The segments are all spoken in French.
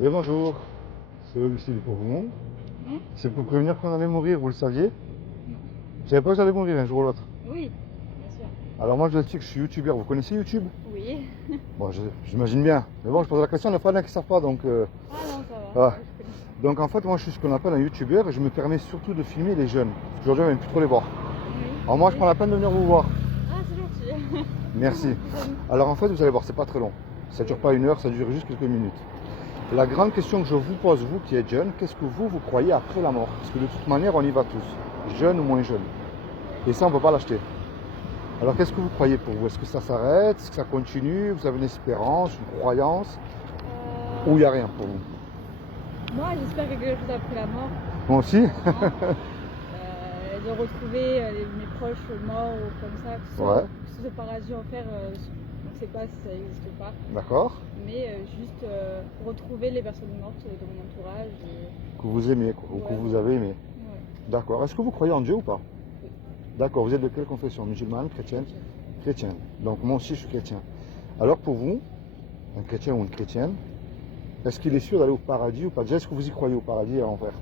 Oui, bonjour. C'est Lucie pour vous. C'est pour prévenir qu'on allait mourir, vous le saviez? Non. Je savais pas que j'allais mourir un jour ou l'autre. Oui, bien sûr. Alors moi je sais que je suis youtubeur. Vous connaissez YouTube? Oui. Bon, j'imagine bien. Mais bon, je pose la question, il y en a pas qui ne savent pas. Donc, Ah non, ça va. voilà. Je connais. Donc en fait, moi je suis ce qu'on appelle un youtubeur et je me permets surtout de filmer les jeunes. Parce qu'aujourd'hui, on n'aime plus trop les voir. Oui. Alors moi, je prends la peine de venir vous voir. Ah, c'est gentil. Merci. Alors en fait, vous allez voir, c'est pas très long. Ça dure pas 1 heure, ça dure juste quelques minutes. La grande question que je vous pose, vous qui êtes jeune, qu'est-ce que vous croyez après la mort? Parce que de toute manière, on y va tous, jeunes ou moins jeunes. Et ça, on ne peut pas l'acheter. Alors qu'est-ce que vous croyez pour vous? Est-ce que ça s'arrête? Est-ce que ça continue? Vous avez une espérance, une croyance? Ou il n'y a rien pour vous? Moi, j'espère quelque chose après la mort. Moi aussi. De retrouver mes proches morts ou comme ça, que ce soit, Ouais. que ce soit paradis, enfer, on ne sait pas si ça n'existe pas. D'accord. Mais juste retrouver les personnes mortes de mon entourage. Que vous aimez, quoi, ou que vous avez aimé. Ouais. D'accord. Est-ce que vous croyez en Dieu ou pas? Oui. D'accord. Vous êtes de quelle confession? Musulmane, chrétienne? Chrétienne. Donc moi aussi je suis chrétien. Alors pour vous, un chrétien ou une chrétienne, est-ce qu'il est sûr d'aller au paradis ou pas? Déjà, est-ce que vous y croyez au paradis et à l'enfer?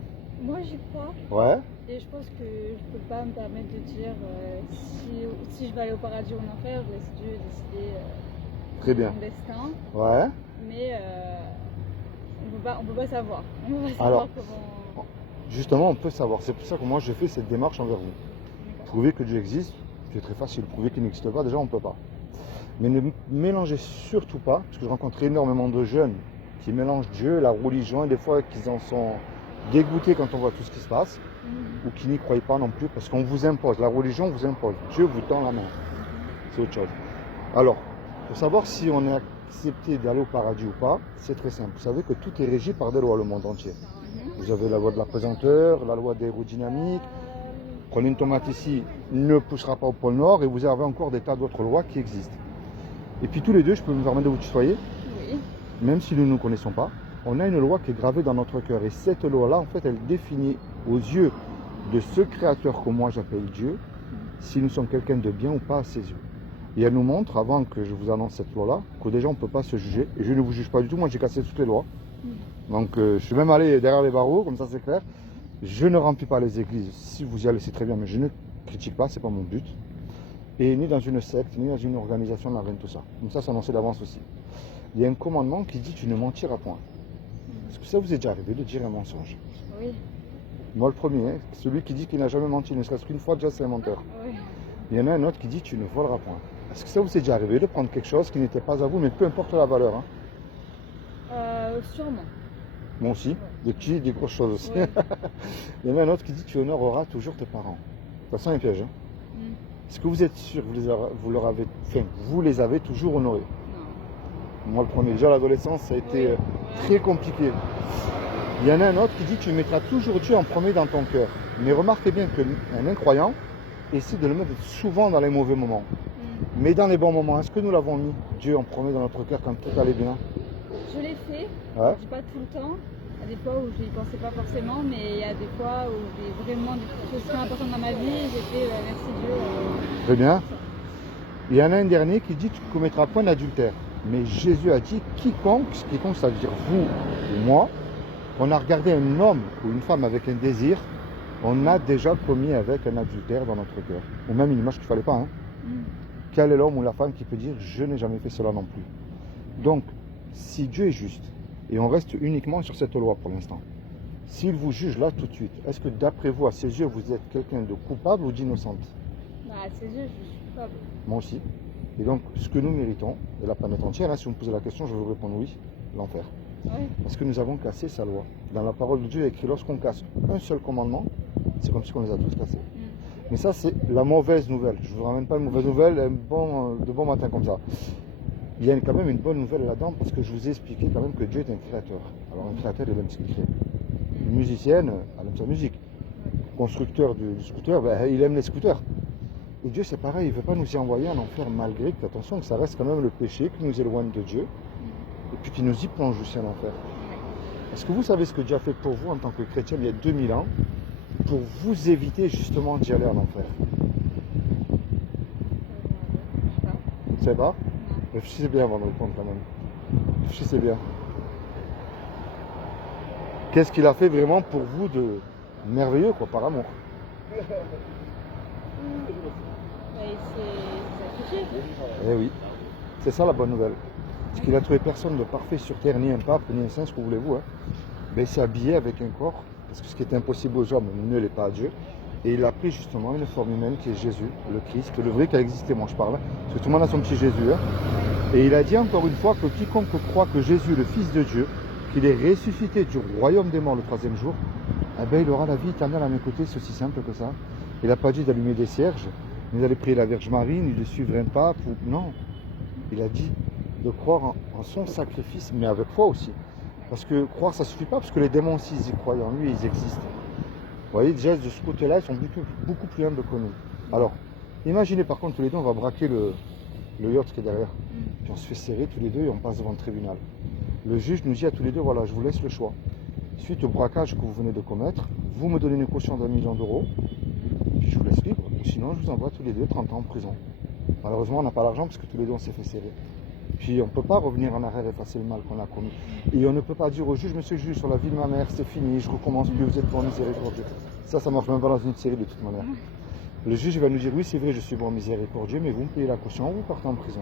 Moi, j'y crois. Ouais. Et je pense que je peux pas me permettre de dire si je vais aller au paradis ou en enfer, je laisse Dieu décider Très de bien. mon destin. Ouais. Mais on peut pas savoir. On peut pas savoir Alors, comment. justement, on peut savoir. C'est pour ça que moi, je fais cette démarche envers vous. Prouver que Dieu existe, c'est très facile. Prouver qu'il n'existe pas, déjà, on ne peut pas. Mais ne mélangez surtout pas, parce que je rencontre énormément de jeunes qui mélangent Dieu, la religion, et des fois, qu'ils en sont dégoûtés quand on voit tout ce qui se passe, ou qui n'y croient pas non plus, parce qu'on vous impose. La religion vous impose. Dieu vous tend la main. C'est autre chose. Alors, pour savoir si on est accepté d'aller au paradis ou pas, c'est très simple. Vous savez que tout est régi par des lois, le monde entier. Vous avez la loi de la pesanteur, la loi d'aérodynamique. Prenez une tomate ici, ne poussera pas au pôle Nord, et vous avez encore des tas d'autres lois qui existent. Et puis tous les deux, je peux me permettre de vous tutoyer, Oui. même si nous ne nous connaissons pas, on a une loi qui est gravée dans notre cœur. Et cette loi-là, en fait, elle définit aux yeux de ce créateur que moi j'appelle Dieu, si nous sommes quelqu'un de bien ou pas à ses yeux. Et elle nous montre, avant que je vous annonce cette loi-là, que déjà on ne peut pas se juger. Et je ne vous juge pas du tout, moi j'ai cassé toutes les lois. Donc je suis même allé derrière les barreaux, comme ça c'est clair. Je ne remplis pas les églises. Si vous y allez, c'est très bien, mais je ne critique pas, c'est pas mon but. Et ni dans une secte, ni dans une organisation, n'a rien de tout ça. Comme ça, c'est annoncé d'avance aussi. Il y a un commandement qui dit tu ne mentiras point. Est-ce que ça vous est déjà arrivé de dire un mensonge? Oui. Moi le premier, hein, celui qui dit qu'il n'a jamais menti, ne serait-ce qu'une fois, déjà c'est un menteur. Oui. Il y en a un autre qui dit tu ne voleras point. Est-ce que ça vous est déjà arrivé de prendre quelque chose qui n'était pas à vous, mais peu importe la valeur, hein? Sûrement. Moi aussi, des petites, des grosses choses aussi. Ouais. Il y en a un autre qui dit tu honoreras toujours tes parents. De toute façon, un piège. Hein. Est-ce que vous êtes sûr que vous les avez toujours honorés? Non. Moi le premier, déjà l'adolescence, ça a été très compliqué. Il y en a un autre qui dit tu mettras toujours Dieu en premier dans ton cœur. Mais remarquez bien qu'un incroyant essaie de le mettre souvent dans les mauvais moments. Mais dans les bons moments, est-ce que nous l'avons mis Dieu en premier dans notre cœur quand tout allait bien? Je l'ai fait, Ouais. je dis pas tout le temps. Il y a des fois où je n'y pensais pas forcément, mais il y a des fois où j'ai vraiment des choses très importantes dans ma vie. J'ai fait merci Dieu. Très bien. Il y en a un dernier qui dit tu ne commettras point d'adultère. Mais Jésus a dit quiconque, ça veut dire vous ou moi, on a regardé un homme ou une femme avec un désir, on a déjà commis avec un adultère dans notre cœur. Ou même une image qu'il ne fallait pas. Hein. Quel est l'homme ou la femme qui peut dire je n'ai jamais fait cela non plus? Donc, si Dieu est juste, et on reste uniquement sur cette loi pour l'instant, s'il vous juge là tout de suite, est-ce que d'après vous, à ses yeux, vous êtes quelqu'un de coupable ou d'innocente? À ses yeux, je suis coupable. Moi aussi. Et donc, ce que nous méritons, et la planète entière, hein, si vous me posez la question, je vais vous répondre oui, l'enfer. Ouais. Parce que nous avons cassé sa loi. Dans la parole de Dieu, il est écrit lorsqu'on casse un seul commandement, c'est comme si on les a tous cassés. Mais ça, c'est la mauvaise nouvelle. Je ne vous ramène pas une mauvaise nouvelle, de bon matin comme ça. Il y a quand même une bonne nouvelle là-dedans parce que je vous ai expliqué quand même que Dieu est un créateur. Alors un créateur, il aime ce qu'il crée. Une musicienne, elle aime sa musique. Constructeur du scooter, il aime les scooters. Et Dieu, c'est pareil, il ne veut pas nous y envoyer en enfer malgré que, attention, que ça reste quand même le péché qui nous éloigne de Dieu et puis qui nous y plonge aussi en enfer. Est-ce que vous savez ce que Dieu a fait pour vous en tant que chrétien il y a 2000 ans pour vous éviter justement d'y aller en enfer? Vous ne savez pas? Réfléchissez bien avant de répondre quand même. Réfléchissez bien. Qu'est-ce qu'il a fait vraiment pour vous de merveilleux, quoi, par amour? Il s'est sacrifié. Eh oui, c'est ça la bonne nouvelle. Parce qu'il a trouvé personne de parfait sur terre, ni un pape, ni un saint, ce que voulez-vous. Hein. Mais il s'est habillé avec un corps, parce que ce qui est impossible aux hommes ne l'est pas à Dieu. Et il a pris justement une forme humaine qui est Jésus, le Christ, le vrai qui a existé, moi je parle. Parce que tout le monde a son petit Jésus. Hein. Et il a dit encore une fois que quiconque croit que Jésus, le Fils de Dieu, qu'il est ressuscité du royaume des morts le troisième jour, eh ben, il aura la vie éternelle à mes côtés, c'est aussi simple que ça. Il n'a pas dit d'allumer des cierges, ni d'aller prier la Vierge Marie, ni de suivre un pape. Non, il a dit de croire en son sacrifice, mais avec foi aussi. Parce que croire, ça ne suffit pas, parce que les démons aussi, ils y croient en lui, ils existent. Vous voyez, déjà, de ce côté-là, ils sont beaucoup plus humbles que nous. Alors, imaginez par contre, tous les deux, on va braquer le yacht qui est derrière. Puis on se fait serrer tous les deux et on passe devant le tribunal. Le juge nous dit à tous les deux, voilà, je vous laisse le choix. Suite au braquage que vous venez de commettre, vous me donnez une caution d'1 million d'euros, puis je vous laisse libre. Ou sinon, je vous envoie tous les deux 30 ans en prison. Malheureusement, on n'a pas l'argent parce que tous les deux, on s'est fait serrer. Puis on ne peut pas revenir en arrière et effacer le mal qu'on a commis. Et on ne peut pas dire au juge, monsieur le juge, sur la vie de ma mère, c'est fini, je recommence plus, vous êtes bon miséricordieux. Ça marche même pas dans une série de toute manière. Le juge va nous dire, oui, c'est vrai, je suis bon miséricordieux, mais vous me payez la caution, vous partez en prison.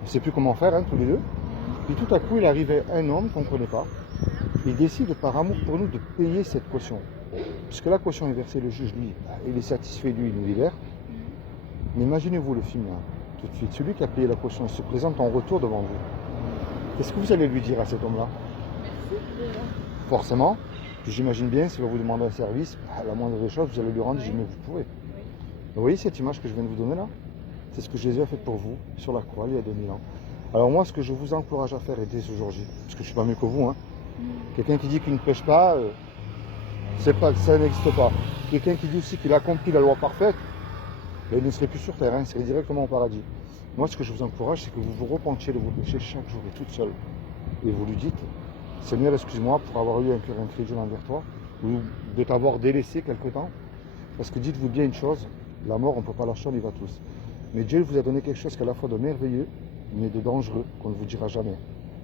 On ne sait plus comment faire, hein, tous les deux. Puis tout à coup, il arrivait un homme qu'on ne connaît pas. Il décide par amour pour nous de payer cette caution. Puisque la caution est versée, le juge, lui, il est satisfait, lui, il nous libère. Mais imaginez-vous le film, là, tout de suite. Celui qui a payé la caution, il se présente en retour devant vous. Qu'est-ce que vous allez lui dire à cet homme-là? Merci déjà. Forcément. Puis j'imagine bien, s'il va vous demander un service, à la moindre des choses, vous allez lui rendre, mais vous pouvez. Vous voyez cette image que je viens de vous donner là? C'est ce que Jésus a fait pour vous, sur la croix, il y a 2000 ans. Alors moi, ce que je vous encourage à faire dès aujourd'hui, parce que je ne suis pas mieux que vous, hein. Quelqu'un qui dit qu'il ne pêche pas, ça n'existe pas. Quelqu'un qui dit aussi qu'il a accompli la loi parfaite, il ne serait plus sur terre, hein, il serait directement au paradis. Moi, ce que je vous encourage, c'est que vous vous repentiez de vos péchés chaque jour et toute seule. Et vous lui dites, Seigneur, excuse-moi pour avoir eu un cœur incrédule envers toi, ou de t'avoir délaissé quelque temps. Parce que dites-vous bien une chose, la mort, on ne peut pas lâcher, on y va tous. Mais Dieu vous a donné quelque chose qui est à la fois de merveilleux, mais de dangereux, qu'on ne vous dira jamais.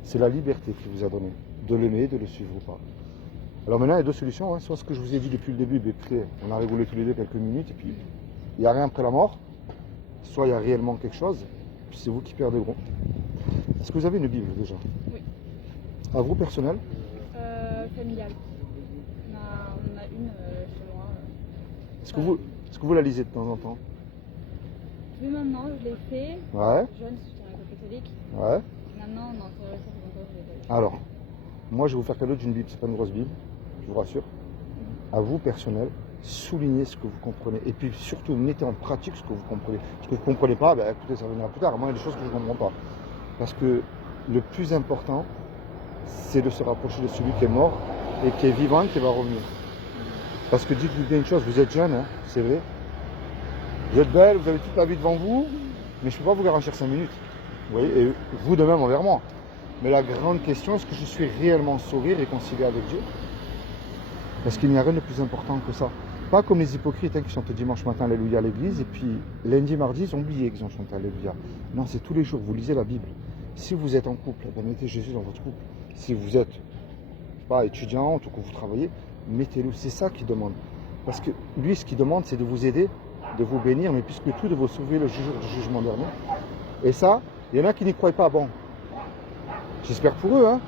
C'est la liberté qu'il vous a donnée, de l'aimer, de le suivre ou pas. Alors maintenant, il y a deux solutions, hein. Soit ce que je vous ai dit depuis le début, écoutez, on a rigolé tous les deux quelques minutes, et puis il n'y a rien après la mort, soit il y a réellement quelque chose, puis c'est vous qui perdez gros. Est-ce que vous avez une Bible déjà? Oui. À vous, personnel? Familiale. On a une chez moi. Est-ce que vous la lisez de temps en temps? Oui, maintenant, je l'ai fait. Ouais. Jeune, c'était un école catholique. Ouais. Maintenant, non, c'est vrai, ça fait longtemps que je l'ai fait. Alors, moi je vais vous faire cadeau d'une Bible, c'est pas une grosse Bible, je vous rassure. À vous, personnel, soulignez ce que vous comprenez. Et puis surtout, mettez en pratique ce que vous comprenez. Ce que vous ne comprenez pas, ben, écoutez, ça viendra plus tard. Moi, il y a des choses que je ne comprends pas. Parce que le plus important, c'est de se rapprocher de celui qui est mort et qui est vivant et qui va revenir. Parce que dites-vous bien une chose, vous êtes jeune, hein, c'est vrai. Vous êtes belle, vous avez toute la vie devant vous, mais je ne peux pas vous garantir 5 minutes. Vous voyez, et vous de même envers moi. Mais la grande question, est-ce que je suis réellement sauvé, réconcilié avec Dieu? Parce qu'il n'y a rien de plus important que ça. Pas comme les hypocrites qui chantent dimanche matin Alléluia à l'église, et puis lundi, mardi, ils ont oublié qu'ils ont chanté Alléluia. Non, c'est tous les jours, vous lisez la Bible. Si vous êtes en couple, ben mettez Jésus dans votre couple. Si vous êtes pas étudiante ou que vous travaillez, mettez-le. C'est ça qu'il demande. Parce que lui, ce qu'il demande, c'est de vous aider, de vous bénir, mais plus que tout, de vous sauver le jour du jugement dernier. Et ça, il y en a qui n'y croient pas. Bon, j'espère pour eux, hein,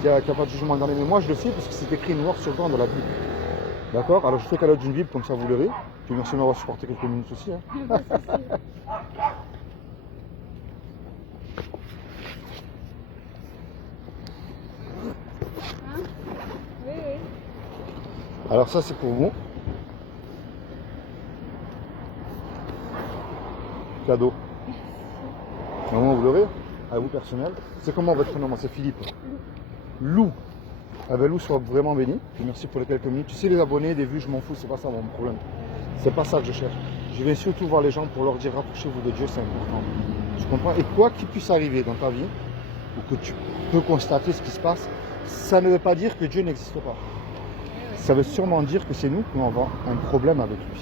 qu'il n'y a pas de jugement dernier. Mais moi, je le sais parce que c'est écrit noir sur blanc dans la Bible. D'accord? Alors, je fais cadeau d'une Bible, comme ça vous l'aurez. Puis merci de m'avoir supporté quelques minutes aussi. Hein. Oui, oui. Alors ça, c'est pour vous. Cadeau. Comment vous l'aurez? À vous, personnel. C'est comment votre nom? C'est Philippe. Lou. Ah ben Lou, soit vraiment béni. Puis merci pour les quelques minutes. Tu sais, les abonnés, des vues, je m'en fous, c'est pas ça mon problème. C'est pas ça que je cherche. Je viens surtout voir les gens pour leur dire rapprochez-vous de Dieu, c'est important. Tu comprends? Et quoi qu'il puisse arriver dans ta vie, ou que tu peux constater ce qui se passe, ça ne veut pas dire que Dieu n'existe pas. Ça veut sûrement dire que c'est nous qui avons un problème avec lui.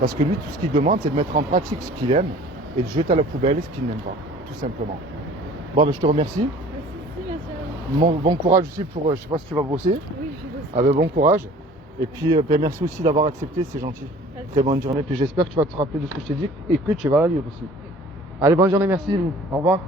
Parce que lui, tout ce qu'il demande, c'est de mettre en pratique ce qu'il aime et de jeter à la poubelle ce qu'il n'aime pas, tout simplement. Bon, ben, je te remercie. Merci à vous. Bon courage aussi pour, je sais pas si tu vas bosser. Oui, je bosse. Ah ben, bon courage. Et puis ben, merci aussi d'avoir accepté, c'est gentil. Très bonne journée. Puis j'espère que tu vas te rappeler de ce que je t'ai dit et que tu vas la lire aussi. Allez, bonne journée, merci. Au revoir.